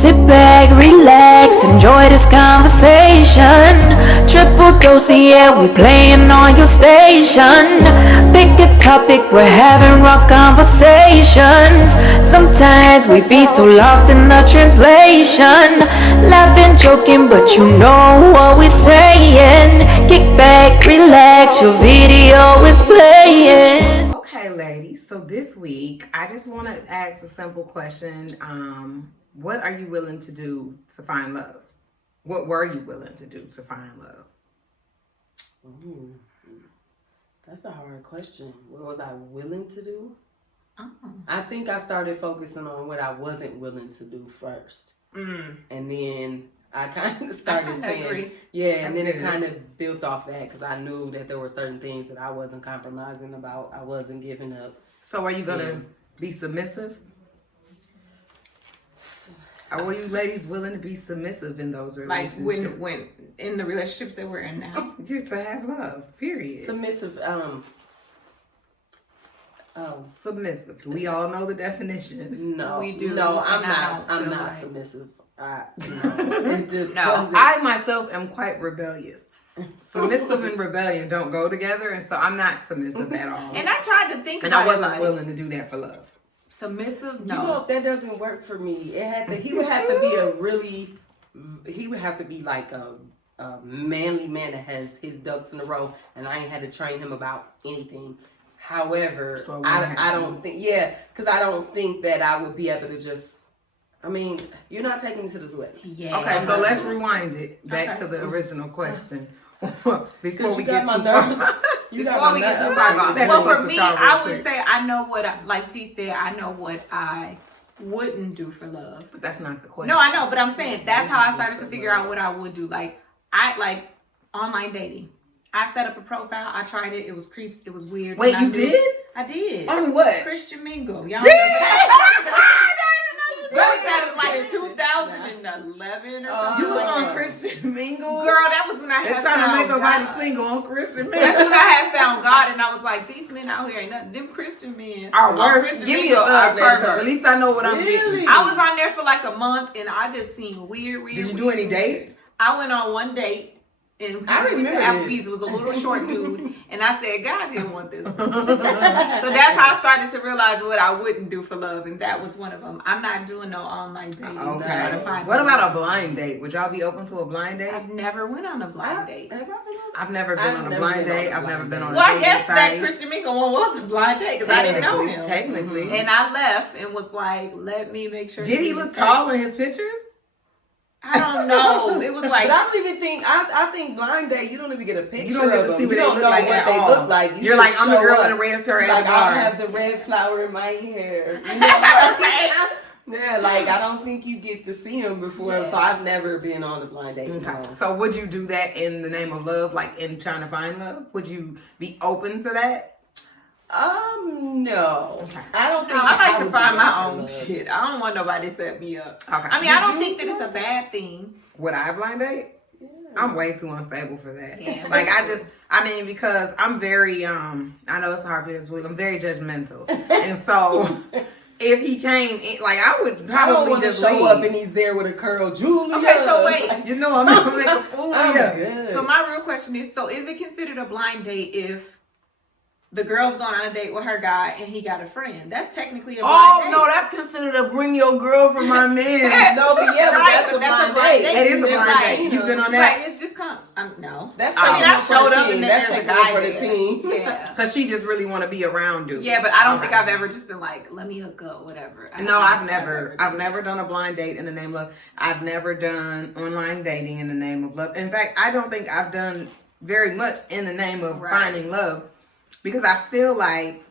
Sit back, relax, enjoy this conversation. Triple dose, yeah, we playing on your station. Pick a topic, we're having raw conversations. Sometimes we be so lost in the translation. Laughing, joking, but you know what we're saying. Kick back, relax, your video is playing. Okay, ladies, so this week I just want to ask a simple question. What are you willing to do to find love? What were you willing to do to find love? Ooh, that's a hard question. What was I willing to do? I think I started focusing on what I wasn't willing to do first. And then I kind of started saying, and then it kind of built off that because I knew that there were certain things that I wasn't compromising about. I wasn't giving up. So are you going to be submissive? Are you ladies willing to be submissive in those relationships? Like when in the relationships that we're in now? Just to have love, period. Submissive, submissive. We all know the definition. No, we do. No, I'm not like submissive. It just doesn't. I myself am quite rebellious. Submissive and rebellion don't go together, and so I'm not submissive at all. And I tried to think and about I wasn't like, willing to do that for love. Submissive? No. You know, that doesn't work for me. He would have to be like a manly man that has his ducks in a row, and I ain't had to train him about anything. However, So I don't think, because I don't think that I would be able to just, I mean, you're not taking me to this wedding. Yeah. Okay, so let's rewind it back to the original question. Before we get too nervous. far. Before we get too far gone. Well, for me, I would say I know what, like T said, I know what I wouldn't do for love. But that's not the question. No, I know, but I'm saying that's how I started to figure out what I would do. Like, I like online dating. I set up a profile. I tried it. It was creeps. It was weird. Wait, you did? I did. On what? Christian Mingle. Y'all What was that in like 2011 or something? You was on Christian Mingle? Girl, that was when I had They're trying to make a God. mighty tingle on Christian Mingle. That's when I had found God, and I was like, these men out here ain't nothing. Them Christian men Are worse. Christian Give me a Mingle thug, are baby, 'cause perverts. at least I know what I'm getting. I was on there for like a month, and I just seen weird. Did you do any dates? I went on one date. And I remember Applebee's. It was a little short dude, and I said, God didn't want this. So that's how I started to realize what I wouldn't do for love, and that was one of them. I'm not doing no online dating. Okay. What about a blind date? Would y'all be open to a blind date? I've never went on a blind date. I've never been on a blind date. I've never been on a Well, I dating guess that site. Christian Mingle one was a blind date because I didn't know him. Technically. And I left and was like, let me make sure. Did he look tall in his pictures? I don't know. It was like, But I don't even think, I think blind date, you don't even get a picture You don't get to of see them. what they look like at what they all. look like. You're just like, I'm the show girl up. in the red shirt at Like, the I bar. have the red flower in my hair. You know? Yeah, like, I don't think you get to see them before. So I've never been on a blind date. Okay. No. So would you do that in the name of love, like in trying to find love? Would you be open to that? No. I don't think I like would to find do my that for own love. shit. I don't want nobody to set me up. Okay. I mean, I don't think that it's a bad thing. Would I blind date? Yeah. I'm way too unstable for that. Yeah. Like because I'm very I know it's hard for this week. I'm very judgmental. And so if he came in, like I would I don't probably want to just show leave. up and he's there with a curl, Julia. Okay, so wait. You know I'm not gonna make a fool of you. Good. So my real question is, so is it considered a blind date if the girl's going on a date with her guy and he got a friend? That's technically a blind date. No, that's considered a bring your girl from my man. No, but yeah, but Right, that's but a blind date. It is a blind Right. date. You've been on She's that? like, it's just come. No. That's I mean, I taking showed one up for the and team. then That's there's a taking guy one for the there. team. Yeah. Because she just really want to be around you. Yeah, but I don't think Okay. I've ever just been like, let me hook up, whatever. No, I've never done a blind date in the name of love. I've never done online dating in the name of love. In fact, I don't think I've done very much in the name of finding love because I feel like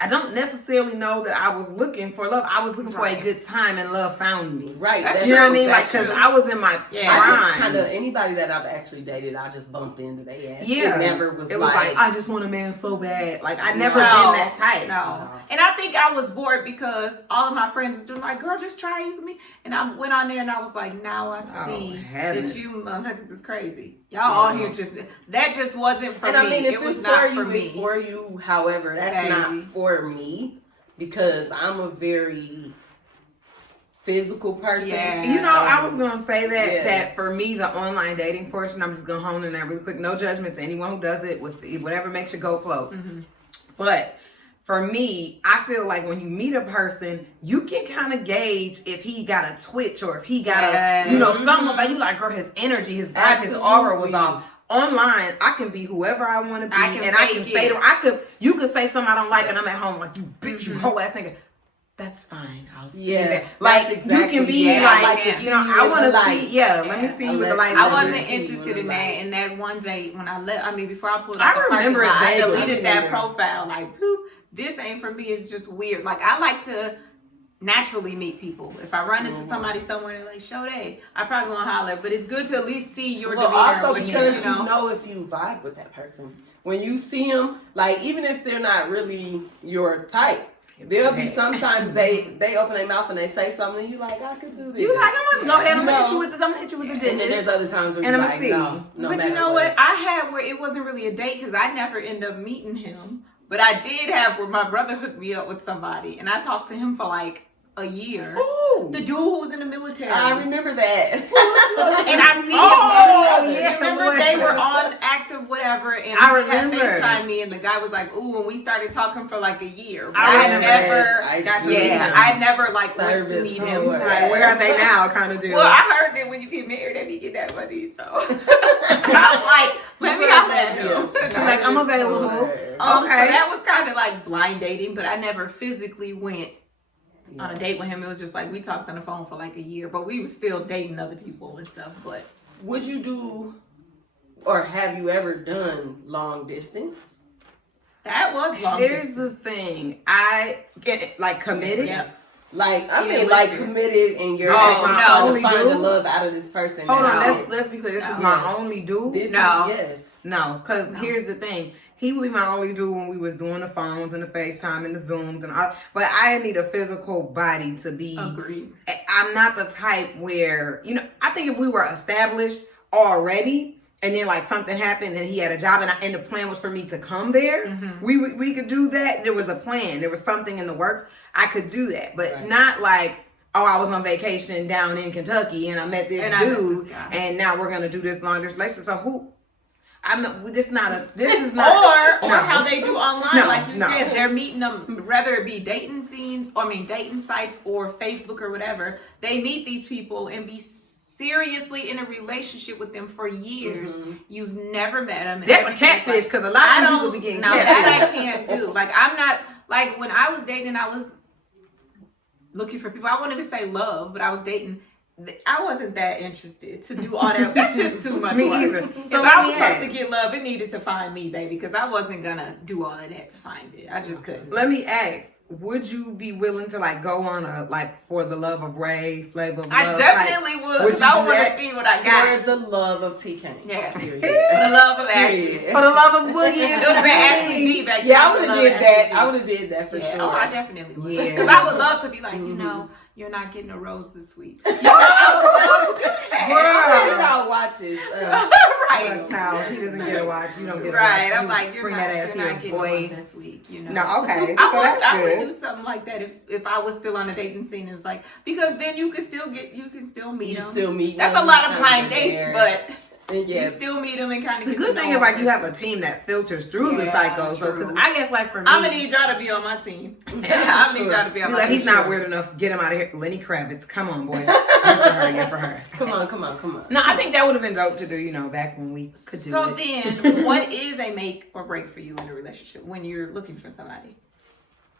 I don't necessarily know that I was looking for love. I was looking for a good time and love found me. Right. That's You know what I true. mean? Like, because I was in my I prime. just kind of, anybody that I've actually dated, I just bumped into their ass. Yeah. It never was It was like, I just want a man so bad. Like, I never No. been that type. No. And I think I was bored because all of my friends was doing like, girl, just try you with me. And I went on there and I was like, now I see heavens. that you motherfuckers is crazy. Y'all all here just, that just wasn't for and me. I mean, if it was it's not for for you, me. it's for you. However, that's Baby. not for me because I'm a very physical person. Yeah. You know, I was gonna say that Yeah. that for me, the online dating portion, I'm just gonna hone in that really quick. No judgment to anyone who does it with whatever makes you go float. But for me, I feel like when you meet a person, you can kind of gauge if he got a twitch or if he got a, you know, something about you. Like, girl, his energy, his vibe, his aura was off. Online, I can be whoever I want to be, I can say to you could say something I don't like, and I'm at home like, you bitch, you whole ass nigga. That's fine. I'll see you there. Like, exactly, you can be like, you know, I want to see, let me see you with the light. I wasn't interested in that. And that one date when I left, I mean, before I pulled out the remember it I vaguely. deleted that profile. Like, this ain't for me. It's just weird. Like, I like to naturally meet people. If I run into somebody somewhere and they're like, show day, I probably won't holler. But it's good to at least see your demeanor. Also, because you know if you vibe with that person. When you see them, like, even if they're not really your type, there'll be sometimes they open their mouth and they say something and you like, I could do this. You like, I'm gonna go ahead, I'm gonna hit you with this, I'm gonna hit you with this. And then there's other times where you're like, no but you know what? I had where it wasn't really a date because I never ended up meeting him. But I did have where my brother hooked me up with somebody and I talked to him for like a year. Ooh. The dude who was in the military. I remember that. And I see him. Remember they were on active whatever and I he had remember. FaceTime me and the guy was like, ooh, and we started talking for like a year. But I never like went to meet him. Like, where are they now kind of deal. Well, I heard that when you get married, they be get that money, so I'm like, let me have that. She's like, I'm available. So that was kind of like blind dating, but I never physically went on a date with him. It was just like we talked on the phone for like a year, but we were still dating other people and stuff. But would you do, or have you ever done long distance? That was long Here's distance. the thing, I get like committed. Yep. Like, I mean, like committed and you're trying to find the love out of this person. Hold on, let's be clear. This is my only dude. No, because here's the thing. He would be my only dude when we was doing the phones and the FaceTime and the Zooms and all. But I need a physical body to be. Agreed. I'm not the type where, you know, I think if we were established already and then like something happened and he had a job and the plan was for me to come there, we could do that. There was a plan. There was something in the works. I could do that. But not like, oh, I was on vacation down in Kentucky and I met this dude and now we're going to do this long distance relationship. So this is not or how they do online, like you said, they're meeting them, whether it be dating sites or Facebook or whatever. They meet these people and be seriously in a relationship with them for years. You've never met them. That's a catfish because a lot of people be getting catfish. That I can't do. Like I'm not like when I was dating, I was looking for people. I wanted to say love, but I was dating. I wasn't that interested to do all that. That's just too much Me work. either. If I was supposed to get love, it needed to find me, baby, because I wasn't gonna do all of that to find it. I just couldn't. Let me ask: would you be willing to like go on a like for the love of Ray, Flavor of Love? I definitely would. Because I want to see what I got. For the love of TK. Yeah. For the love of Ashley. For the love of Boogie. It would have been Ashley B back then. Yeah, I would have did that. I would have did that for sure. Oh, I definitely would. Yeah. Because I would love to be like, you know, you're not getting a rose this week. I would love to do that. Girl, watches. Right. Towel. He doesn't get a watch. You don't get a watch. Right. I'm like, you're not getting boy. one this week. You know. No, okay. I would do something like that if I was still on a dating scene. It was like because then you can still meet them. Still meet. That's a lot of blind dates, but. Yeah. You still meet them and kind of the get good thing is like you have a team that filters through the cycle. So because I guess like for me, I'm gonna need y'all to be on my team. I need y'all to be on my team. He's not weird enough. Get him out of here, Lenny Kravitz. Come on, boy. Get for her. Come on. No, I think that would have been dope to do. You know, back when we could do it. So then, what is a make or break for you in a relationship when you're looking for somebody?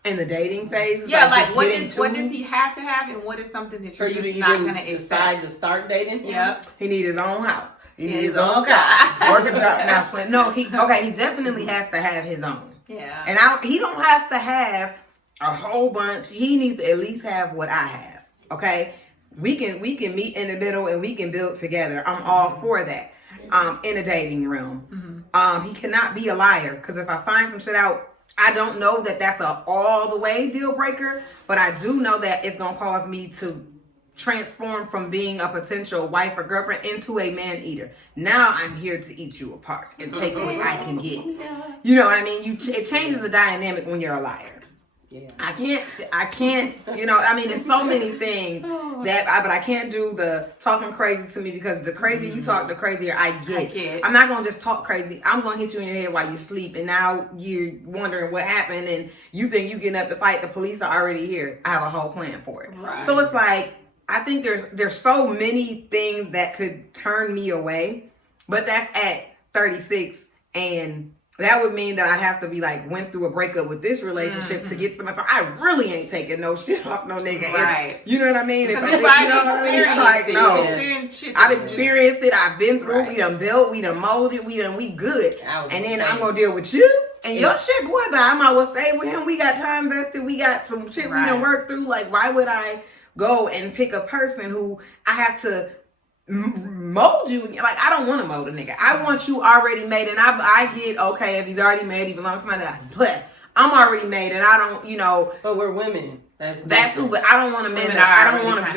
In the dating phase, yeah, like what does he have to have, and what is something that you're just not gonna decide to start dating? Yep, he needs his own house. He needs his own car. Work a job. No, he definitely has to have his own. Yeah, and he don't have to have a whole bunch. He needs to at least have what I have. Okay, we can meet in the middle and we can build together. I'm all for that. In a dating realm, he cannot be a liar because if I find some shit out. I don't know that that's a all the way deal breaker, but I do know that it's going to cause me to transform from being a potential wife or girlfriend into a man eater. Now I'm here to eat you apart and take what I can get. You know what I mean? It changes the dynamic when you're a liar. Yeah. I can't, you know, I mean, there's so many things but I can't do the talking crazy to me, because the crazier you talk, the crazier I get. I'm not going to just talk crazy. I'm going to hit you in your head while you sleep, and now you're wondering what happened, and you think you getting up to fight. The police are already here. I have a whole plan for it. Right. So it's like, I think there's so many things that could turn me away, but that's at 36, and that would mean that I'd have to be like, went through a breakup with this relationship to get somebody. So I really ain't taking no shit off no nigga. Right. You know what I mean? Because you've already experienced it. I've experienced it. I've been through. Right. We done built. We done molded. We good. And then I'm gonna deal with you and your shit, boy. But I might well stay with him. We got time vested. We got some shit we done worked through. Like, why would I go and pick a person who I have to mold you? Like, I don't want to mold a nigga. I want you already made, and I get, okay, if he's already made, he belongs to my dad, but I'm already made, and I don't, you know. But we're women. That's who. But I don't want a man that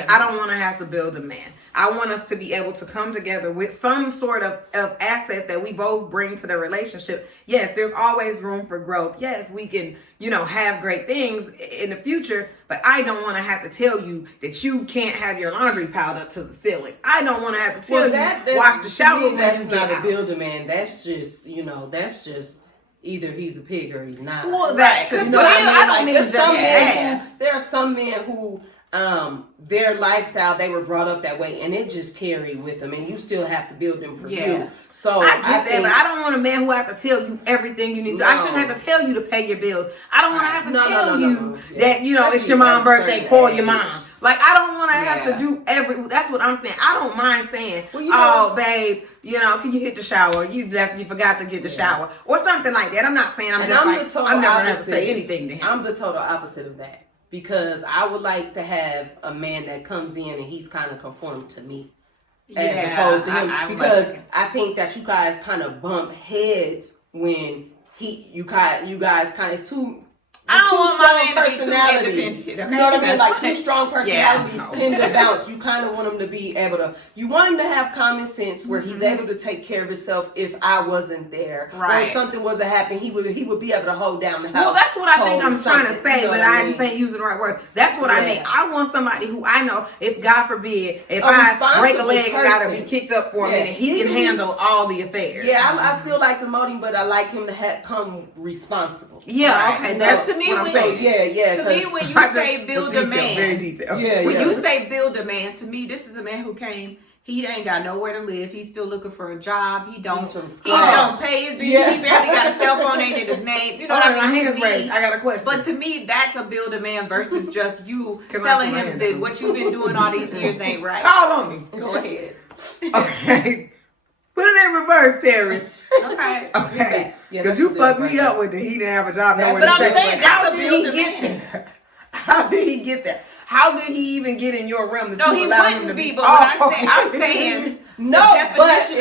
I don't want to have to build a man. I want us to be able to come together with some sort of assets that we both bring to the relationship. Yes, there's always room for growth. Yes, we can, you know, have great things in the future, but I don't want to have to tell you that you can't have your laundry piled up to the ceiling. I don't want to have to tell you wash the shower. That's not a builder man. That's just, you know, that's just either he's a pig or he's not. Well, that too. You know what I mean? I don't like, mean there are some men who their lifestyle, they were brought up that way, and it just carried with them, and you still have to build them for you. So I get that, but I don't want a man who have to tell you everything you need to. I shouldn't have to tell you to pay your bills. I don't want to have to tell you that, you know, it's your mom's birthday, call your mom. Like, I don't want to have to do that's what I'm saying. I don't mind saying, oh, babe, you know, can you hit the shower? You forgot to get the shower, or something like that. I'm not saying I'm never have to say anything to him. I'm the total opposite of that, because I would like to have a man that comes in and he's kind of conformed to me, as opposed to him, because I think that you guys kind of bump heads when you guys kind of too strong personalities. You know what I mean? Like, two strong personalities tend to bounce. You kind of want him to be able to. You want him to have common sense where he's able to take care of himself if I wasn't there, or if something was to happen, he would be able to hold down the house. Well, that's what I think I'm trying to say, but I just ain't using the right words. That's what I mean. I want somebody who I know, if God forbid, if I break a leg, I gotta be kicked up for a minute, he can handle all the affairs. Yeah, I still like to mold him, but I like him to come responsible. Yeah, okay, that's to me. To me, when you say build a man, very detailed. When you say build a man, to me, this is a man who came. He ain't got nowhere to live. He's still looking for a job. He don't pay his bills. He barely got a cell phone ain't in his name. You know what I mean? My hands raised. I got a question. But to me, that's a build a man versus just you telling him that what you've been doing all these years ain't right. Call on me. Go ahead. Okay. Put it in reverse, Terry. Okay. Because you fucked me up with he didn't have a job. But I'm saying that's a build a man. How did he get there? How did he even get in your realm? No, he wouldn't be. But I'm saying no. But if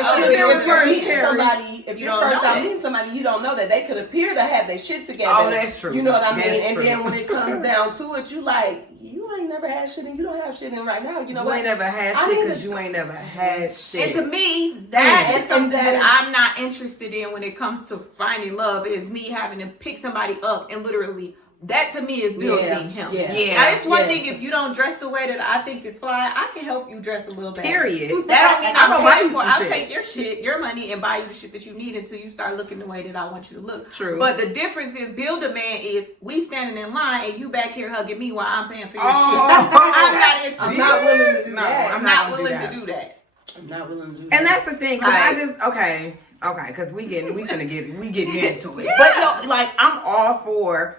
you're first out meeting somebody, you don't know that they could appear to have their shit together. Oh, that's true. You know what I mean? And then when it comes down to it, you like, you ain't never had shit, and you don't have shit in right now. You know what? You ain't never had shit because you ain't never had shit. And to me, that is something that I'm not interested in when it comes to finding love. Is me having to pick somebody up and literally. That to me is building him. Now, it's one thing if you don't dress the way that I think is fly, I can help you dress a little better. Period. That don't mean I'm paying for. I'll take your shit, your money, and buy you the shit that you need until you start looking the way that I want you to look. True. But the difference is, build a man is we standing in line and you back here hugging me while I'm paying for your shit. I'm not interested. I'm not willing to do that. I'm not willing to do that. I'm not willing to do that. And that's the thing, because I just because we getting into it. But like, I'm all for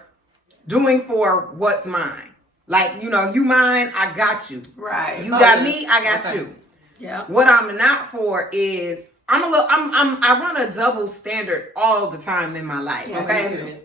doing for what's mine. Like, you know, you mine, I got you. Right. You got me, I got you. Yeah. What I'm not for is I run a double standard all the time in my life. Okay.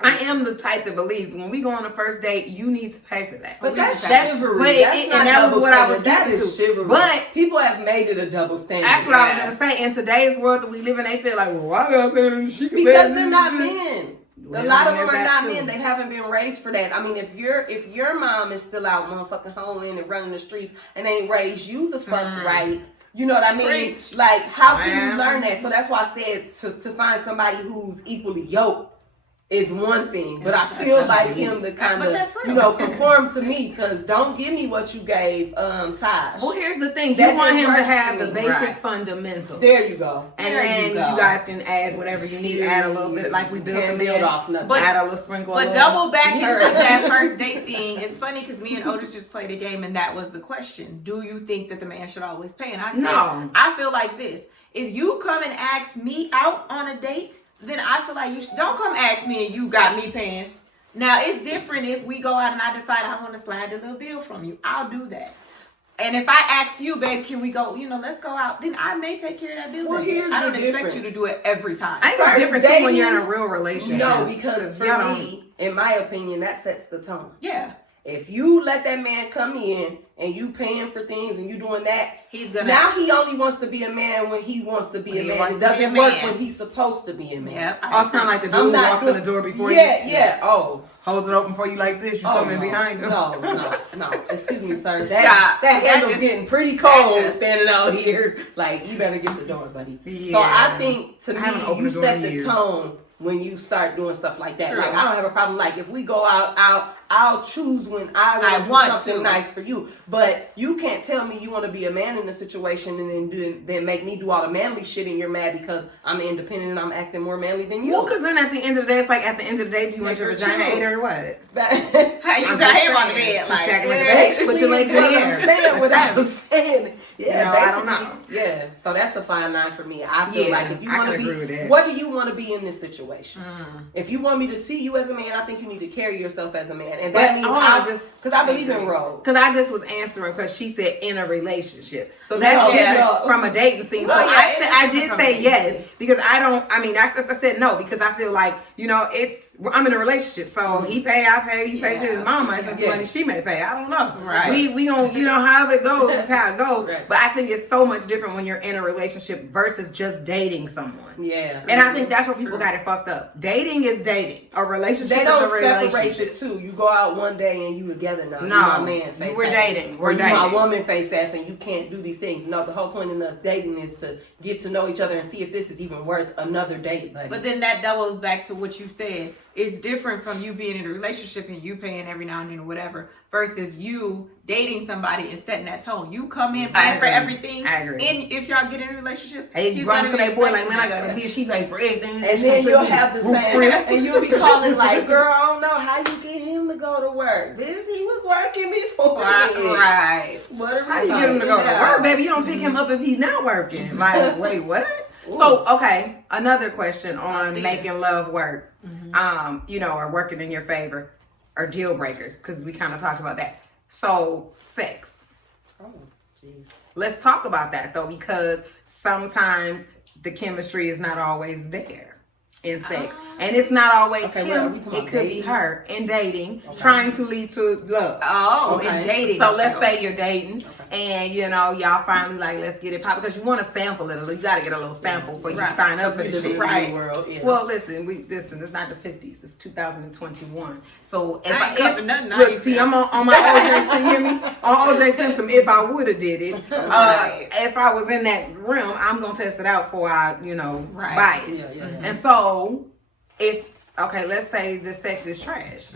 I am the type that believes when we go on a first date, you need to pay for that. But that's chivalry. That was what I was getting to. Chivalry. But people have made it a double standard. That's what I was gonna say. In today's world that we live in, they feel like, well, I got better than she can. Because they're not men. A lot of them are not men. They haven't been raised for that. I mean, if your mom is still out motherfucking hoeing and running the streets and ain't raised you the fuck right, you know what I mean? Preach. Like, how can you learn that? So that's why I said to find somebody who's equally yoked is one thing, but I still like him to kind of, conform to me, because don't give me what you gave Taj. Well, here's the thing. You want him to have the basic fundamentals. There you go. And then you guys can add whatever you need. Add a little bit, like we build off nothing. But add a little sprinkle. But double back into that first date thing. It's funny because me and Otis just played a game, and that was the question. Do you think that the man should always pay? And I said, no. I feel like this. If you come and ask me out on a date, then I feel like you don't come ask me and you got me paying. Now, it's different if we go out and I decide I want to slide a little bill from you. I'll do that. And if I ask you, babe, can we go, let's go out, then I may take care of that bill. Well, here's I don't the expect you to do it every time. I think it's different too when you're in a real relationship. No, because for me, in my opinion, that sets the tone. Yeah. If you let that man come in and you paying for things and you doing that, now he only wants to be a man when he wants to be a man. It doesn't work when he's supposed to be a man. Yep. It's kind of like the dude who walks in the door before you. Yeah. Oh. Holds it open for you like this. You come in behind him. No. Excuse me, sir. That handle's getting pretty cold standing out here. Like, you better get the door, buddy. Yeah. So I think, to me, you set the tone when you start doing stuff like that. True. Like, I don't have a problem. Like, if we go out, I'll choose when I want something nice for you. But you can't tell me you want to be a man in a situation and then make me do all the manly shit and you're mad because I'm independent and I'm acting more manly than you. Well, because then at the end of the day, it's like, at the end of the day, do you want your vagina ate or what? How you got him on the bed? Like, put your legs in the air. I'm saying what I was saying. Yeah, I don't know. Yeah, so that's a fine line for me. I feel like if you want to be, what do you want to be in this situation? If you want me to see you as a man, I think you need to carry yourself as a man. And that means because I believe in roles. Because I just was answering because she said in a relationship. So that's different from a dating scene. So I did say yes because that's I said no because I feel like, I'm in a relationship. So he pay, I pay, he pays his mama. It's money she may pay. I don't know. Right. We don't, however it goes is how it goes. Right. But I think it's so much different when you're in a relationship versus just dating someone. Yeah. And I think that's where people got it fucked up. Dating is dating. A relationship they don't is a separate the two. You go out one day and you together now. No, you my man face we're ass. Dating. We're dating. You my woman face ass and you can't do these things. No, the whole point in us dating is to get to know each other and see if this is even worth another date, buddy. But then that doubles back to what you said. It's different from you being in a relationship and you paying every now and then or whatever versus you dating somebody and setting that tone. You come in paying for everything. I agree. And if y'all get in a relationship, hey, you run to that boy like, man, I gotta be a she pay for everything. And then you'll have the same, and you'll be calling like, girl, I don't know how you get him to go to work. Bitch, he was working before. Right. How you get him to go to work, baby? You don't pick him up if he's not working. Like, wait, what? Ooh. So, okay, another question on making love work. Or working in your favor or deal breakers, because we kind of talked about that. So, sex. Oh, jeez. Let's talk about that though, because sometimes the chemistry is not always there in sex. And it's not always him. It could be her in dating, trying to lead to love. In dating. So let's say you're dating and, y'all finally like, let's get it popping because you want to sample it a little. You got to get a little sample before you sign up for this shit. Right. Well, listen, it's not the 50s. It's 2021. So if I'm on my OJ, you hear me? On OJ Simpson, if I would have did it, if I was in that realm, I'm going to test it out before I, buy it. Yeah. And so, let's say the sex is trash,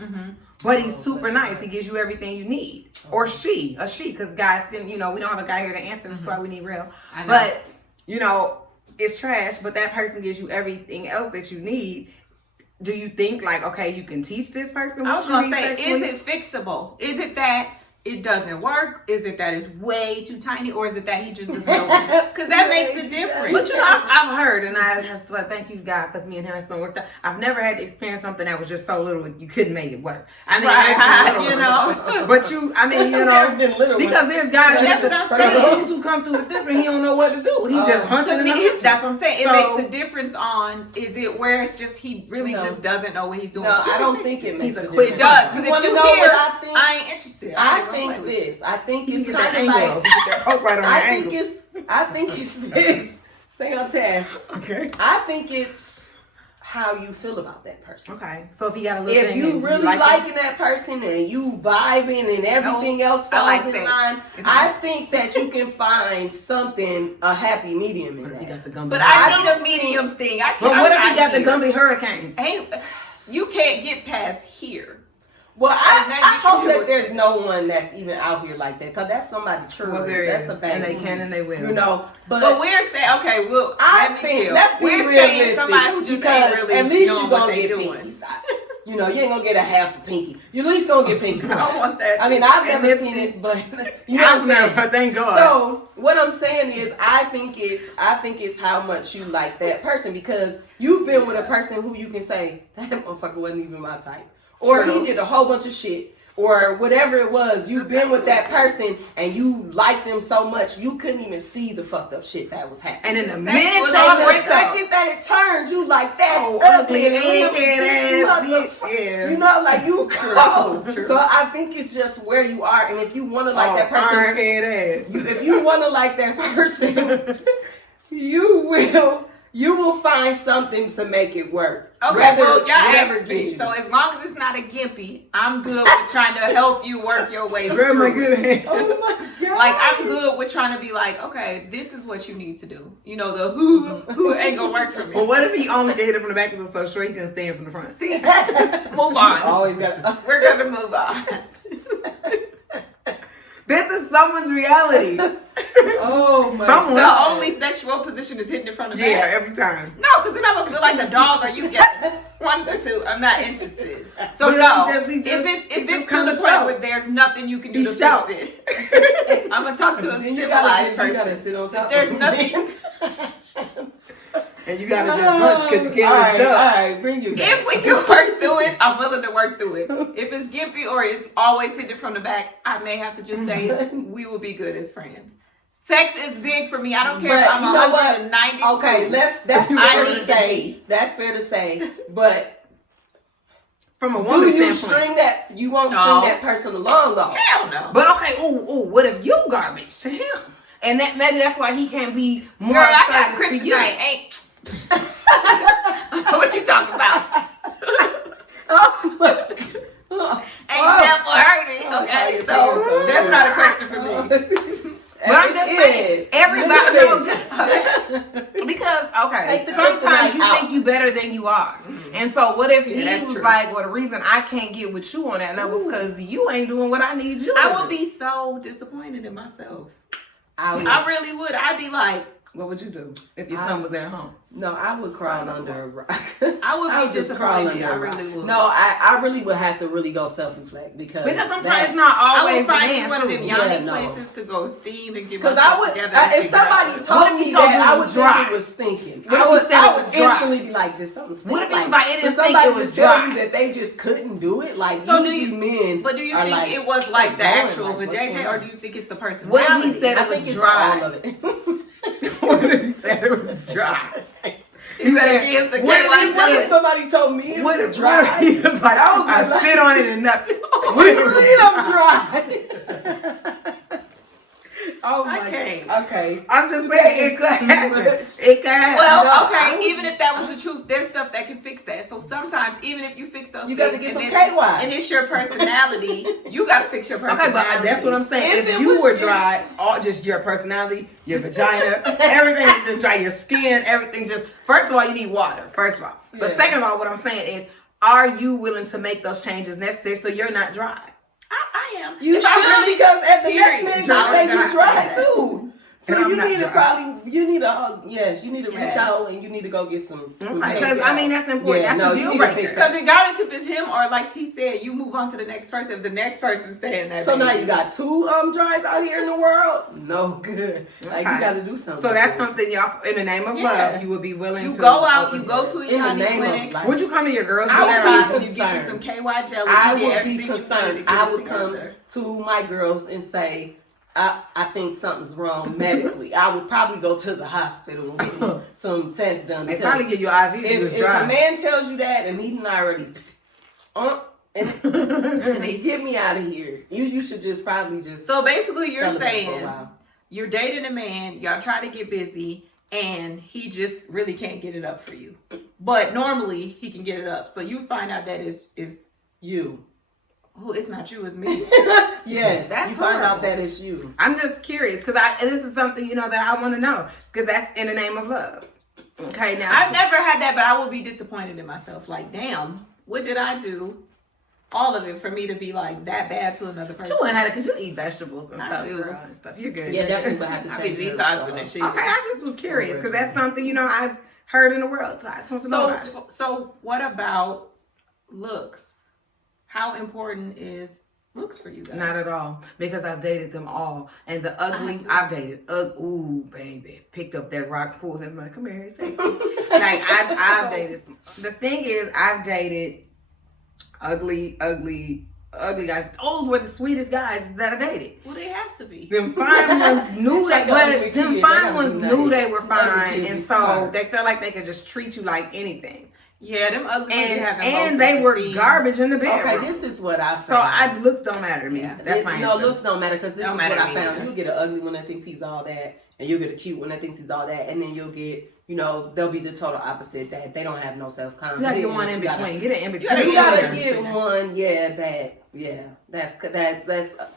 but he's super nice. He gives you everything you need, or a she, because guys can, we don't have a guy here to answer. That's why we need real. But it's trash, but that person gives you everything else that you need. Do you think like, okay, you can teach this person? I was gonna say, is it fixable? Is it that it doesn't work? Is it that it's way too tiny, or is it that he just doesn't know? Because that makes a difference. But I've heard, and I have to thank you God, because me and him has been worked out. I've never had to experience something that was just so little you couldn't make it work. I mean, but because there's guys who come through with this and he don't know what to do. He just hunching in the kitchen. That's what I'm saying. It makes a difference on, is it where it's just he really just doesn't know what he's doing? No, I don't think it makes a difference. It does, because if you hear, I ain't interested. I think it's kind of like I think it's this. Stay on task. Okay. I think it's how you feel about that person. Okay. So if you got a little if you really liking that person and you vibing and everything else falls in line, I think that you can find a happy medium in that. But I need a medium thing. But what if he got the Gumby hurricane? you can't get past here. Well, I hope that there's no one that's even out here like that, because that's somebody true. Well, that's a fact. And they can and they will. You know, but we're saying, okay, well, I think let's be realistic. Somebody who just because ain't really at least you're going to get pinky size. You know, you ain't gonna get a half a pinky. You at least gonna get pinky size. Almost that. I mean, I've never seen it, but you know what I'm saying. Thank God. So what I'm saying is, I think it's how much you like that person, because you've been with a person who you can say that motherfucker wasn't even my type, or he did a whole bunch of shit, or whatever it was. You've been with that person and you like them so much you couldn't even see the fucked up shit that was happening. And in the minute y'all break up, second that it turned, you like that ugly ass, you know, like you cold. So I think it's just where you are, and if you want to like that person, if you want to like that person, you will find something to make it work. Okay, well, y'all asked me. So as long as it's not a gimpy, I'm good with trying to help you work your way through. Oh my God. Like, I'm good with trying to be like, okay, this is what you need to do. You know, the who ain't gonna work for me. Well, what if he only hit it from the back because it's so short he can stand from the front? See, move on. Always gotta. We're gonna move on. This is someone's reality. Oh my God. The only sexual position is hitting it from the back. Yeah, every time. No, because then I'm gonna feel like the dog, or you get one or two. I'm not interested. So but no, if it's to the point where there's nothing you can do to fix it, I'm gonna talk to a civilized person. You gotta sit on top. There's nothing. And you gotta just punch because you can't lift up. All right, bring you back. If we can work through it, I'm willing to work through it. If it's gimpy or it's always hitting from the back, I may have to just say we will be good as friends. Sex is big for me. I don't care if I'm 192. Okay, that's fair to say. That's fair to say. But from a woman's do you standpoint, string that? You won't string that person along though. Hell no. But okay, what if you garbage to him? And that maybe that's why he can't be more Girl, I got to you. Ain't. What you talking about? Ain't never heard it. Okay, so that's not a question for me. But I'm just saying, everybody because sometimes you think you better than you are, and so what if he was like, well, the reason I can't get with you on that level is because you ain't doing what I need you. I would be so disappointed in myself. I really would. I'd be like, what would you do if your son was at home? No, I would crawl under a rock. I would be just crawl under a rock. I really would. No, I really would have to really go self-reflect because sometimes it's not always. I would find one of them yummy places to go steam and get myself together. Because if somebody told me that, I would think it was stinking. I would instantly be like, this something stinking. What if it was like, it didn't stink, it was tell dry? you that they just couldn't do it. Like, so usually men. But do you think it was like the actual vajayjay, or do you think it's the personality? What if he said it was dry? All of it. What if he said it was dry? He better give some what if somebody told me it was dry? He was like, I spit on it and nothing. What do you mean I'm dry? Oh my God. Okay. I'm just saying it could happen. It could happen. Well, even if that was the truth, there's stuff that can fix that. So sometimes, even if you fix those you things, got to get some KY. And it's your personality, you got to fix your personality. Okay, but that's what I'm saying. If you were dry, just your personality, your vagina, everything is just dry. Your skin, everything just. First of all, you need water. First of all, but second of all, what I'm saying is, are you willing to make those changes necessary so you're not dry? I am. You should, because at the next man can say you dry too. So you need to you need to reach out and you need to go get some because I mean that's important. That's a deal breaker. Because regardless if it's him or like T said, you move on to the next person. If the next person's saying that, so now you got two dries out here in the world. No good. Like you got to do something. So that's something y'all, in the name of love, you would be willing to. You go out, you go to a clinic. Would you come to your girls? I would get you some KY jelly. I would be concerned. I would come to my girls and say, I think something's wrong medically. I would probably go to the hospital and get some tests done. They probably give you IV. If a man tells you that and he didn't already, and get me out of here. You should just probably just. So basically, you're saying you're dating a man, y'all try to get busy, and he just really can't get it up for you. But normally he can get it up. So you find out that it's you. Oh, it's not you, it's me. Yes, that's you find out that it's you. I'm just curious because this is something that I want to know because that's in the name of love. Okay, now I've never had that, but I would be disappointed in myself. Like, damn, What did I do? All of it for me to be like that bad to another person. You wouldn't have it because you eat vegetables and I stuff, do. girl, and stuff. You're good. Yeah, definitely would have to I be change detoxing and shit. Okay, I just was curious because that's something, you know, I've heard in the world. So I just want to know about it. So what about looks? How important is looks for you guys? Not at all, because I've dated them all, and the ugly I've dated. Ooh, baby, picked up that rock, pulled him like, come here, sexy. Like I've dated. The thing is, I've dated ugly guys. Those were the sweetest guys that I dated. Well, they have to be. Them fine ones knew like that, an ugly but them kid. fine They ones gotta be knew nice. they were Ugly fine, kids and be so smart. they felt like they could just treat you like anything. Yeah, them ugly kids have And they were garbage in the bedroom. Okay, this is what I found. So looks don't matter to me. Yeah. That's my No, answer. looks don't matter because this Don't is what matter I to me found. either. You'll get an ugly one that thinks he's all that, and you'll get a cute one that thinks he's all that, and then you'll get, you know, they'll be the total opposite, that they don't have no self-confidence. You gotta get one in between. Get an in You between. gotta get one, that's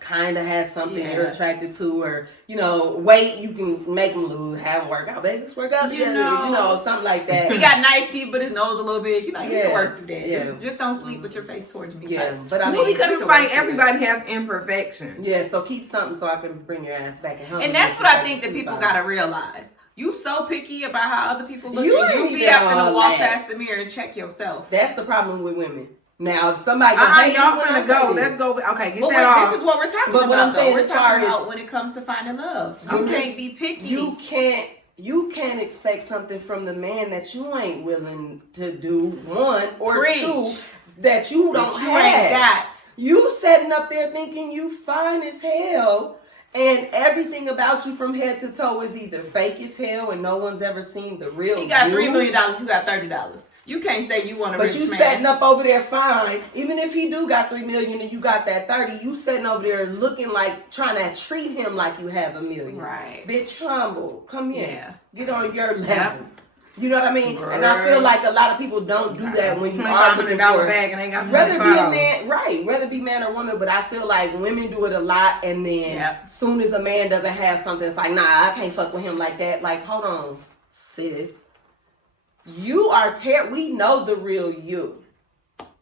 kind of has something you're attracted to, or, you know, weight you can make them lose, have them work out, baby, let's work out together, you know, something like that. He got nice teeth, but his nose a little big. You know, you Yeah. can work through that. Yeah. Just don't sleep with your face towards me. Yeah, type. but I Well, mean, because it's like everybody has imperfections. yeah, so keep something so I can bring your ass back and home. And that's what I think that people gotta realize. You so picky about how other people look. You and ain't you be even having to all walk that. past the mirror and check yourself. That's the problem with women. Now, if somebody Y'all when I finna say go. this, Let's go. Okay, get But that off. this is what we're talking But about. what I'm saying we're as far talking as- about when it comes to finding love. You Mhm. can't be picky. you can't expect something from the man that you ain't willing to do, one, or Preach. two, that you don't you have. ain't got. You sitting up there thinking you fine as hell, and everything about you from head to toe is either fake as hell and no one's ever seen the real He got you. $3 million. You got $30. You can't say you want a But rich you man. setting up over there fine. Even if he do got $3 million and you got that 30, you sitting over there looking like, trying to treat him like you have $1 million. Right. Bitch, humble. Come here. Yeah. Get on your level. Yeah. You know what I mean? And I feel like a lot of people don't do that when you are looking $25 for bag and ain't got rather be a $25. man, right? Rather be man or woman, but I feel like women do it a lot, and then soon as a man doesn't have something, it's like, nah, I can't fuck with him like that. Like, hold on, sis, you are we know the real you.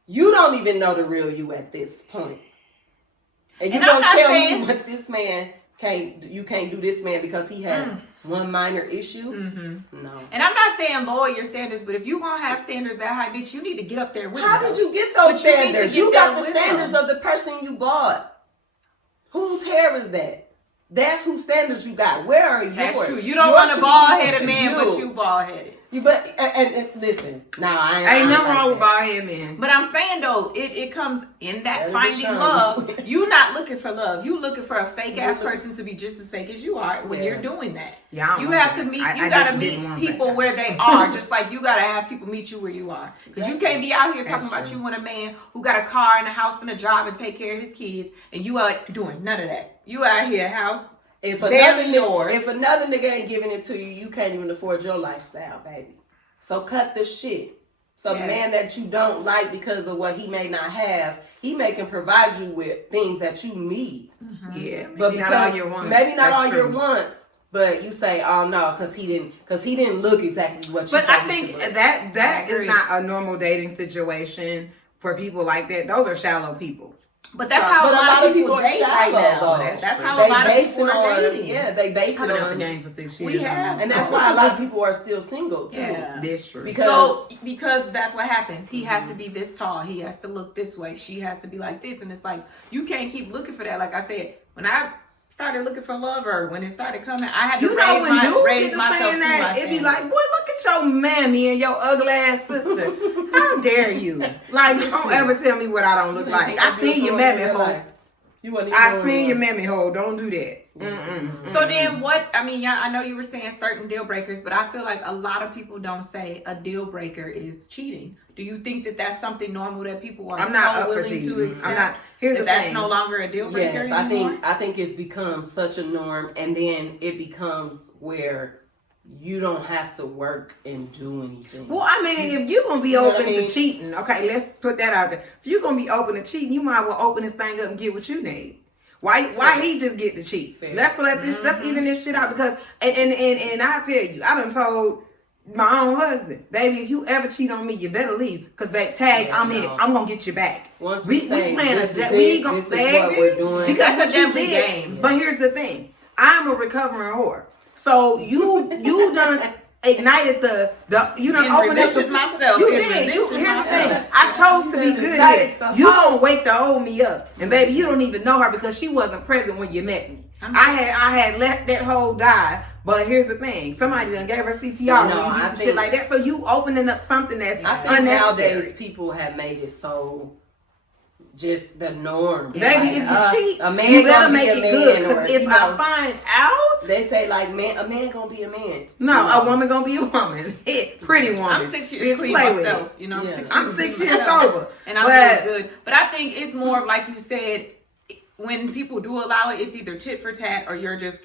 You don't even know the real you at this point, and you don't tell me what this man you can't do this man because he has one minor issue. No. And I'm not saying lower your standards, but if you gonna have standards that high, bitch, you need to get up there with How them. did you get those But you need to standards? get You got there the with standards them. of the person you bought. Whose hair is that? That's whose standards you got. Where are yours? That's true. You don't Yours want a should be bald-headed equal to man, but you bald-headed. You but and listen. Now I Ain't nothing like wrong with that. bald head men. But I'm saying though, it comes in that Let it finding shine. love. You not looking for love. You looking for a fake ass Looking- person to be just as fake as you are when Yeah. you're doing that. Yeah, I don't You want have that. to meet. I You gotta didn't meet want people that. where they are, just like you gotta have people meet you where you are. Because you can't be out here talking That's about true. you want a man who got a car and a house and a job and take care of his kids, and you out doing none of that. You out here house. If Barely yours. if another nigga ain't giving it to you, you can't even afford your lifestyle, baby. So cut the shit. So the Yes. man that you don't like because of what he may not have, he may can provide you with things that you need. Yeah, But maybe because not all your wants. maybe not That's all your true. wants, but you say, oh no, because he didn't look exactly what you. But thought I he think should look. that I agree. is not a normal dating situation for people like that. Those are shallow people. But that's So- how but a lot of people are date right shallow, now. though. That's how They a lot of base people it are on- dating. Yeah, they base it I've been at the on. game for 6 years. We have. And that's why a lot of people are still single too. Yeah. That's true. Because that's what happens. He has to be this tall. He has to look this way. She has to be like this. And it's like, you can't keep looking for that. Like I said, when I started looking for love, or when it started coming, I had to You know when dudes raise get to myself saying to that, my it be standards. like, boy, look at your mammy and your ugly ass sister. How dare you? Like, don't ever tell me what I don't look like. I seen your mammy hole. You wasn't even I doing seen it. your mammy hole. Don't do that. Mm-mm. So then what, I mean, yeah, I know you were saying certain deal breakers, but I feel like a lot of people don't say a deal breaker is cheating. Do you think that that's something normal that people are I'm not so up for willing cheating. to accept? I'm not. Here's that the that's thing. no longer a deal breaker Yes, anymore? I think it's become such a norm, and then it becomes where you don't have to work and do anything. Well, I mean, if you're gonna be You know what open I mean? to cheating, okay, let's put that out there. If you're gonna be open to cheating, you might well open this thing up and get what you need. Why he just get the cheat? Fair. Let's let this. Let's even this shit out because and I tell you, I done told my own husband. Baby, if you ever cheat on me, you better leave. Cause babe, tag, I'm in. I'm gonna get you back. Once we say this is what we're doing. Because that's what a you did. game. But here's the thing. I'm a recovering whore. So you done ignited the you done opened up myself. You did. Here's the thing. I chose to be good here. You gonna wake the old me up. And baby, you don't even know her because she wasn't present when you met me. I had let that hoe die. But here's the thing: somebody done gave her CPR. No, when you do I some think- shit like that. So you opening up something that's I think unnecessary. nowadays people have made it so just the norm. Baby, Like, if you cheat, a man you better gonna make be a it man, good. or, Because if you I know, find out, they say like a man gonna be a man. no, You know? a woman gonna be a woman. Pretty woman. I'm 6 years Bitch, clean play with myself. it. You know, Yeah. I'm 6 years myself. sober. And I'm doing good. But I think it's more of like you said, when people do allow it, it's either tit for tat or you're just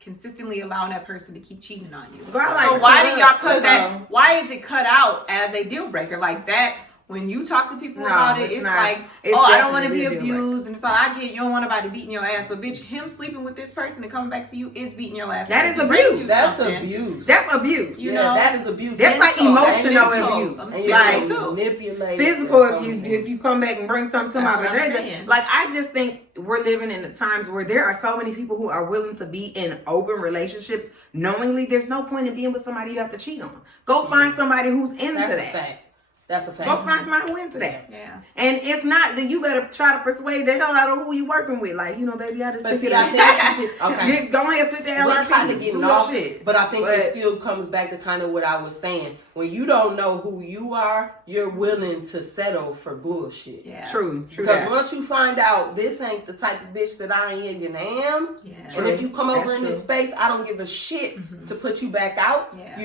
consistently allowing that person to keep cheating on you. Girl, I like So to why cut do y'all up. cut that? Why is it cut out as a deal breaker like that? When you talk to people No, about it, it's it's not. like, It's I don't want to definitely be a deal breaker. abused, and so I get you don't want nobody beating your ass, but bitch, him sleeping with this person and coming back to you is beating your ass. That is He brings abuse. you That's something. abuse. That's abuse. You yeah, know, that is abuse. That's like Mental. emotional And mental. abuse. And you Like, can manipulate. Physical and so many if things. you come back and bring something to my That's what I'm vagina. saying. Like I just think we're living in the times where there are so many people who are willing to be in open relationships knowingly. There's no point in being with somebody you have to cheat on. Go find somebody who's into That's that. a fact. That's a fact. Go find somebody who into that. Yeah. And if not, then you better try to persuade the hell out of who you working with. Like, you know, baby, I just But think see, it I out. think okay. Go ahead, split the hell We're out kind of do getting your off, shit. but I think But- it still comes back to kind of what I was saying. When you don't know who you are, you're willing to settle for bullshit. Yeah. True Because that. once you find out this ain't the type of bitch that I even am, Yeah. and if you come over That's in this true. space, I don't give a shit to put you back out. Yeah.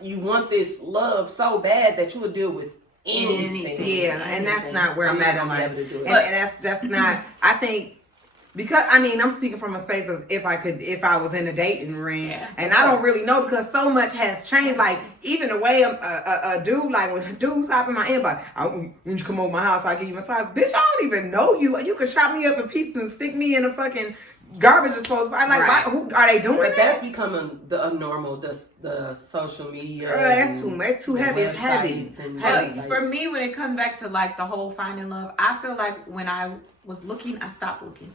You want this love so bad that you will deal with anything. Yeah, and that's not where I'm at in not life. gonna be able to do it. And that's not. I think because I'm speaking from a space of if I was in a dating ring, Yeah. and I don't really know because so much has changed. Like even the way a dude, like when dudes hop in my inbox, when you come over my house, I give you a massage. Bitch, I don't even know you. You could chop me up in pieces and stick me in a fucking garbage disposal. I'm like, Right. why, who are they doing But that? that's becoming a normal. The social media. Girl, that's too much. It's too the heavy. It's heavy. websites and Heavy. websites. For me, when it comes back to like the whole finding love, I feel like when I was looking, I stopped looking.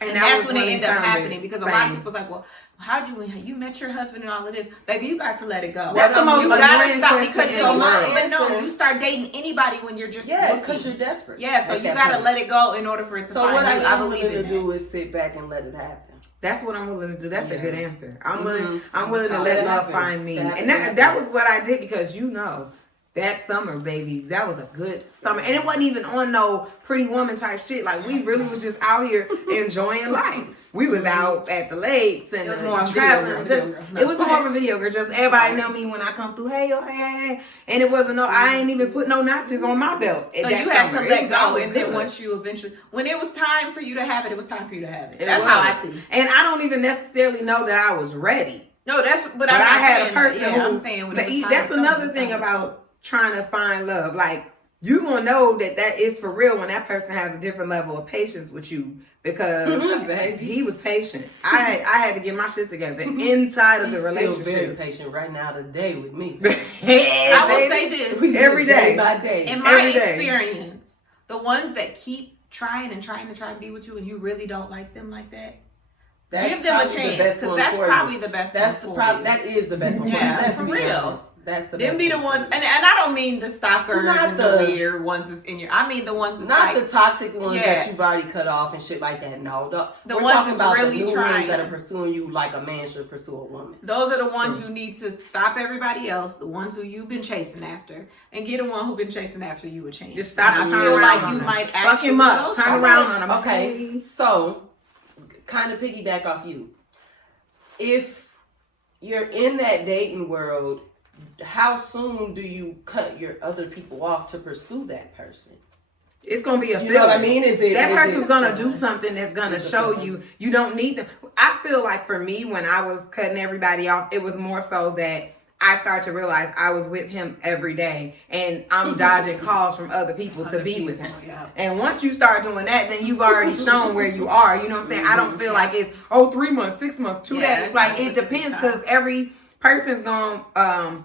And that that's was when it you ended up found happening it. because a lot of Same. people's like, well, how'd you met your husband and all of this? Baby, you got to let it go. That's the most you gotta annoying stop question because in so the much. world. But no, you start dating anybody when you're just Yeah, looking. because you're desperate. Yeah, so at you that gotta point. let it go in order for it to So find what you. I I am believe willing in to that. do is sit back and let it happen. That's what I'm willing to do. That's a Yeah. good answer. I'm Mhm. willing. I'm willing to Let let it love happen. find me, That and that happens. was what I did because that summer, baby, that was a good summer, and it wasn't even on no Pretty Woman type shit. Like we really was just out here enjoying life. We was out at the lakes and It was more of a traveling. video Just girl. it was more of a video girl. Just everybody know me when I come through. Hey, yo, hey, and it wasn't I ain't even put no notches on my belt. So that you had summer. to let I go, was and then good. once you eventually, when it was time for you to have it, it was time for you to have it. It That's was. how I see. And I don't even necessarily know that I was ready. No, that's but But I'm I not had saying a person that. who. Yeah, I'm saying when it was time That's to come, another it was thing time. about trying to find love. Like you gonna know that is for real when that person has a different level of patience with you because he was patient. I had to get my shit together inside of He's the still very relationship. patient right now today with me. I will say this. Every day. by day. In my Every day. experience, the ones that keep trying to be with you and you really don't like them like that, That's give them a probably the chance best because one that's for probably you. the best That's one the for problem. you. That is the best one. Yeah, Let's for be real. honest. That's the Them best be the one ones, for you. and I don't mean the stalkers Not and the- the weird ones that's in your. I mean the ones that's Not like, the toxic ones Yeah. that you've already cut off and shit like that. No, The we're ones talking that's about really the new trying. ones that are pursuing you like a man should pursue a woman. those are the ones True. you need to stop everybody else, the ones who you've been chasing after, and get a one who's been chasing after you a chance. Just stop and and I turn feel around like on you him. might Fuck actually him up. go Turn somewhere. around on him. Okay, so kind of piggyback off you. If you're in that dating world, how soon do you cut your other people off to pursue that person? It's gonna be a You know what I feeling. mean? That person's gonna do something that's gonna It's a show feeling. you. You don't need them. I feel like for me, when I was cutting everybody off, it was more so that I started to realize I was with him every day, and I'm dodging calls from other people to be with him. Yeah. And once you start doing that, then you've already shown where you are. You know what I'm saying? I don't feel like it's 3 months, 6 months, 2 Yeah, days. it's Like not it specific depends time. because person's gonna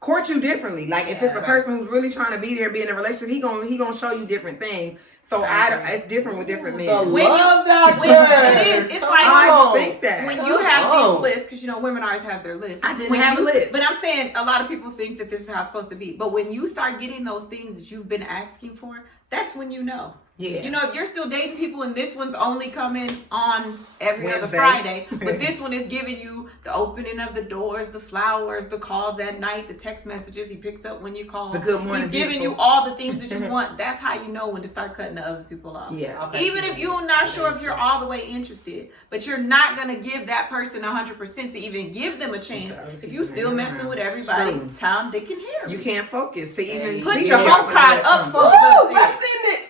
court you differently. Like if it's a person who's really trying to be there, be in a relationship, he gonna show you different things. So it's different with different men. The love doctor. It is. It's like I think that when you have these lists, because you know women always have their lists. I didn't have a list, but I'm saying a lot of people think that this is how it's supposed to be. But when you start getting those things that you've been asking for, that's when you know. Yeah. You know, if you're still dating people and this one's only coming on every other Wednesday. Friday, but this one is giving you the opening of the doors, the flowers, the calls at night, the text messages he picks up when you call. The good morning. He's giving you all the things that you want. That's how you know when to start cutting the other people off. Yeah. Okay. Even if you're not sure if you're all the way interested, but you're not going to give that person 100% to even give them a chance. If you still messing with everybody, True. Tom, Dick, and Harry. You can't focus. To even Put see your it. whole card up for Woo, what's in it?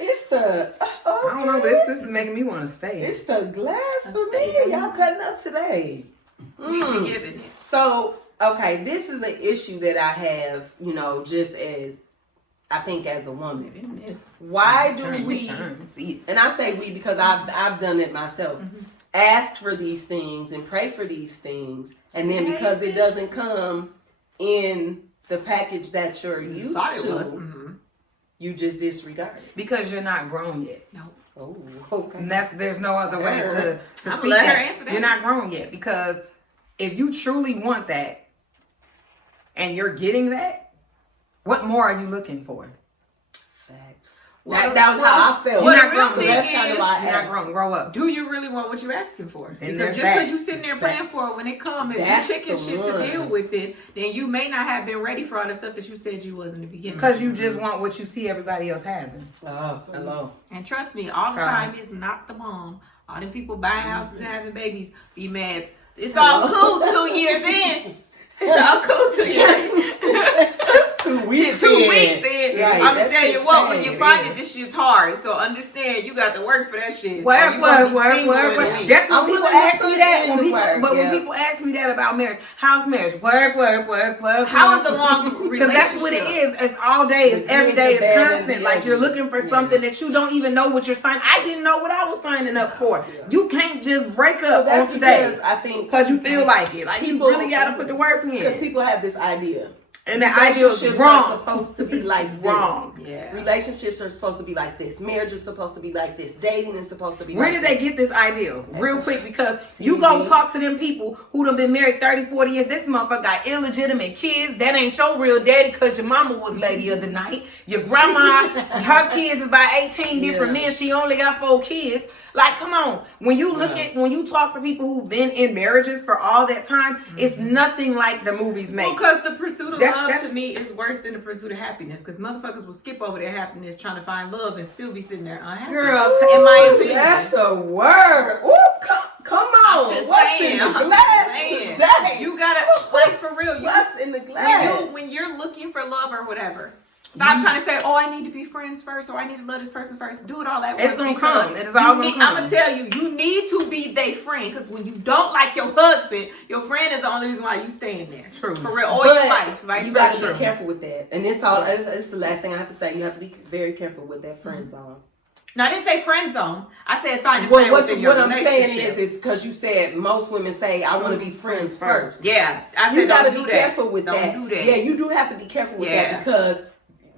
It's the. I don't know. This is making me want to stay. It's the glass for me. Y'all cutting up today. We be giving it. So, okay, this is an issue that I have, you know, just as, I think as a woman. Why do we, and I say we because I've done it myself, ask for these things and pray for these things, and then because it doesn't come in the package that you're used to, you just disregard it. Because you're not grown yet. No. Oh, okay. And there's no other way to speak let her that. answer that. You're not grown yet. Because if you truly want that and you're getting that, what more are you looking for? Facts. That was how I felt. What You're the not real grown. thing That's is, kind of why you're not grown. Grow up. do you really want what you're asking for? And Because there's just that. because you're sitting there praying for it, when it comes, if That's you're taking the shit to one. deal with it, then you may not have been ready for all the stuff that you said you was in the beginning. Because you just want what you see everybody else having. Oh, hello. And trust me, all the Sorry. time it's not the mom. All them people buying houses and having babies be mad. It's all cool 2 years in. It's all cool 2 years in. 2 weeks 2 weeks in. Right, I'm that gonna tell you shit what, when you changed. find it, this shit's hard. So understand, you got to work for that shit. Work. Or you gonna be single in a That's week. when I'm people putting ask me that. in When the people, work, but yeah. when people ask me that about marriage, how's marriage? Work. How is the long relationship? Because that's what it is. It's all day. It's The every good, day. the It's bad, and constant. the Like you're ugly. looking for something that you don't even know what you're signing. I didn't know what I was signing up for. You can't just break up That's on today because I think because you feel like it. Like people- you really got to put the work because in. people have this idea. And the idea is Relationships wrong. are supposed to be like this. Wrong. Yeah. Relationships are supposed to be like this. Marriage is supposed to be like this. Dating is supposed to be Where like did they get this idea? Real quick, because you go talk to them people who done been married 30, 40 years. This motherfucker got illegitimate kids. That ain't your real daddy because your mama was lady of the night. Your grandma, her kids is by 18 different men. She only got 4 kids. Like, come on. When you look at, when you talk to people who've been in marriages for all that time, it's nothing like the movies make. Because the pursuit of That's- love to me is worse than the pursuit of happiness. Because motherfuckers will skip over their happiness trying to find love and still be sitting there unhappy. Girl, in my opinion. That's a word. Ooh, come on. Just What's saying, in the I'm glass saying. today? You gotta, like, for real. What's in the glass? When you're looking for love or whatever, stop trying to say, oh, I need to be friends first, or I need to love this person first. Do it all that way. It's gonna come. It is all gonna come. I'm gonna tell you, you need to be their friend, because when you don't like your husband, your friend is the only reason why you staying there. True. For real, all But your life. Vice you gotta versa. be careful with that. And it's all. It's the last thing I have to say. You have to be very careful with that friend zone. No, I didn't say friend zone. I said find a Well, friend what within your I'm saying relationship. is because you said most women say I want to be friends first. Yeah, I said You got to don't be do that. careful with Don't that. do that. Yeah, you do have to be careful with Yeah. that because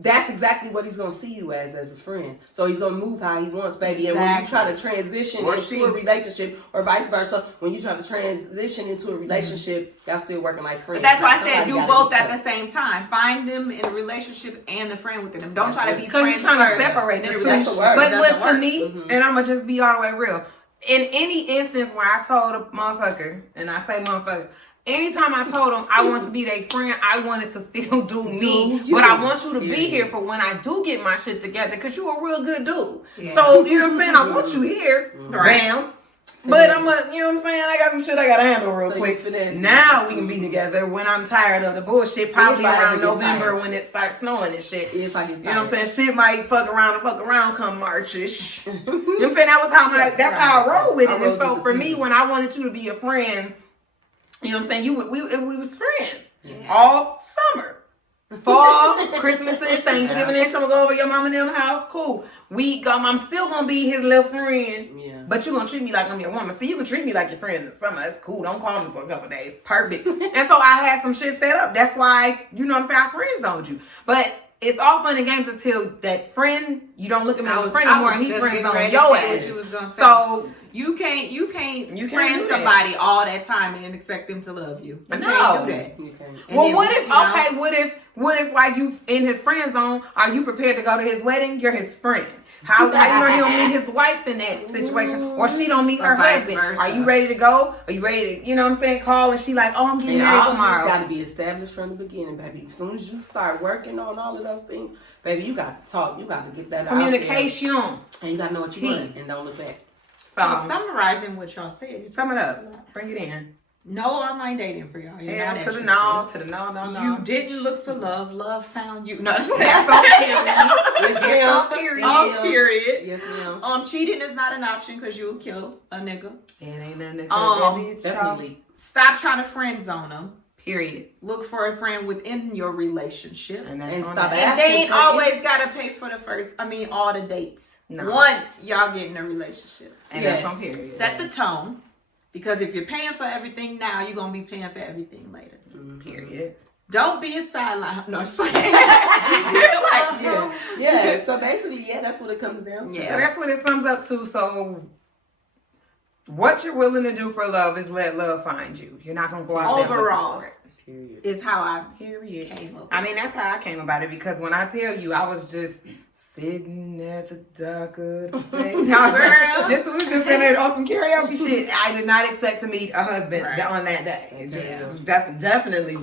that's exactly what he's gonna see you as a friend. So he's gonna move how he wants, baby. And when you try to transition into a relationship, or vice versa, when you try to transition into a relationship, y'all still working like friends. But that's why I Like, said somebody do gotta both be at the careful. same time. Find them in a relationship and a friend within them. Don't That's try to it. be Because friends you're trying to first, separate then the a two. relationship But But doesn't to work. me, and I'm gonna just be all the way real. In any instance where I told a motherfucker, and I say motherfucker, anytime I told them I want to be their friend, I wanted to still do me. you. But I want you to be here for when I do get my shit together, because you a real good dude. So, you know what I'm saying? I want you here. Right. Bam. But I'm a, you know what I'm saying? I got some shit I gotta handle real So you quick. finesse. Now we can be together when I'm tired of the bullshit. Probably If I ever around get November tired. when it starts snowing and shit. If I get You know what I'm tired. saying? Shit might fuck around come March-ish. You know what I'm saying? That was how that's how I roll with I it. roll And so with the for me, season. when I wanted you to be a friend, you know what I'm saying? We was friends Yeah. all summer. Fall, Christmas-ish, Thanksgiving-ish, I'm gonna go over your mama and them house. Cool. I'm still gonna be his little friend. Yeah. But you gonna treat me like I'm your woman. See, you can treat me like your friend in the summer. That's cool. Don't call me for a couple of days. Perfect. And so I had some shit set up. That's why, you know what I'm saying, I friend zoned you. But it's all fun and games until that friend, you don't look at me as a friend anymore, and he friends on your ass. You was gonna say. So you can't friend somebody all that time and then expect them to love you. You can't do that. You can't. Well, what if while you in his friend zone, are you prepared to go to his wedding? You're his friend. How you know he don't meet his wife in that situation, or she don't meet her husband? Are you ready to go? Are you ready to, you know what I'm saying, call and she like, oh, I'm getting married tomorrow. It's got to be established from the beginning, baby. As soon as you start working on all of those things, baby, you got to talk. You got to get that communication, out there. And you got to know what you want and don't look back. So summarizing what y'all said, sum it up. Bring it in. No online dating for y'all. Hell to the no. You didn't look for love. Love found you. No, that's on period. On period. Yes, ma'am. Cheating is not an option because you'll kill a nigga. It ain't nothing that definitely. Stop trying to friend zone them. Period. Look for a friend within your relationship. And stop asking. And they ain't always gotta pay for all the dates. No. Once y'all get in a relationship. And that's on period. Set the tone. Because if you're paying for everything now, you're going to be paying for everything later. Mm-hmm. Period. Don't be a sideline. No, just yeah. So basically, that's what it comes down to. Yeah. So that's what it sums up to. So what you're willing to do for love is let love find you. You're not going to go out there overall looking for it. Period. Is how I came up. I mean, that's how I came about it. Because when I tell you, I was just sitting at the dock of the bay. This was just in there on some karaoke shit. I did not expect to meet a husband on that day. It just definitely.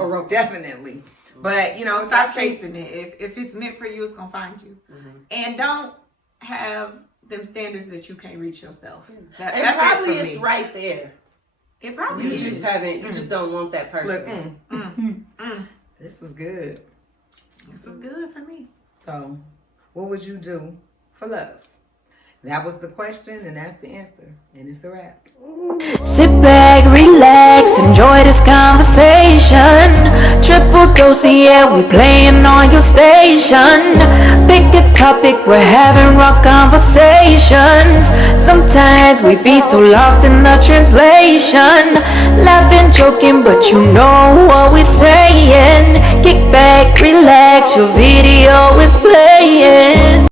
But stop chasing it. If it's meant for you, it's gonna find you. Mm-hmm. And don't have them standards that you can't reach yourself. That's probably it's right there. It probably you just haven't. You just don't want that person. Look, This was good. This was good for me. So. What would you do for love? That was the question, and that's the answer. And it's a wrap. Sit back, relax, enjoy this conversation. Triple dose, yeah, we playing on your station. Pick a topic, we're having raw conversations. Sometimes we be so lost in the translation. Laughing, joking, but you know what we're saying. Kick back, relax, your video is playing.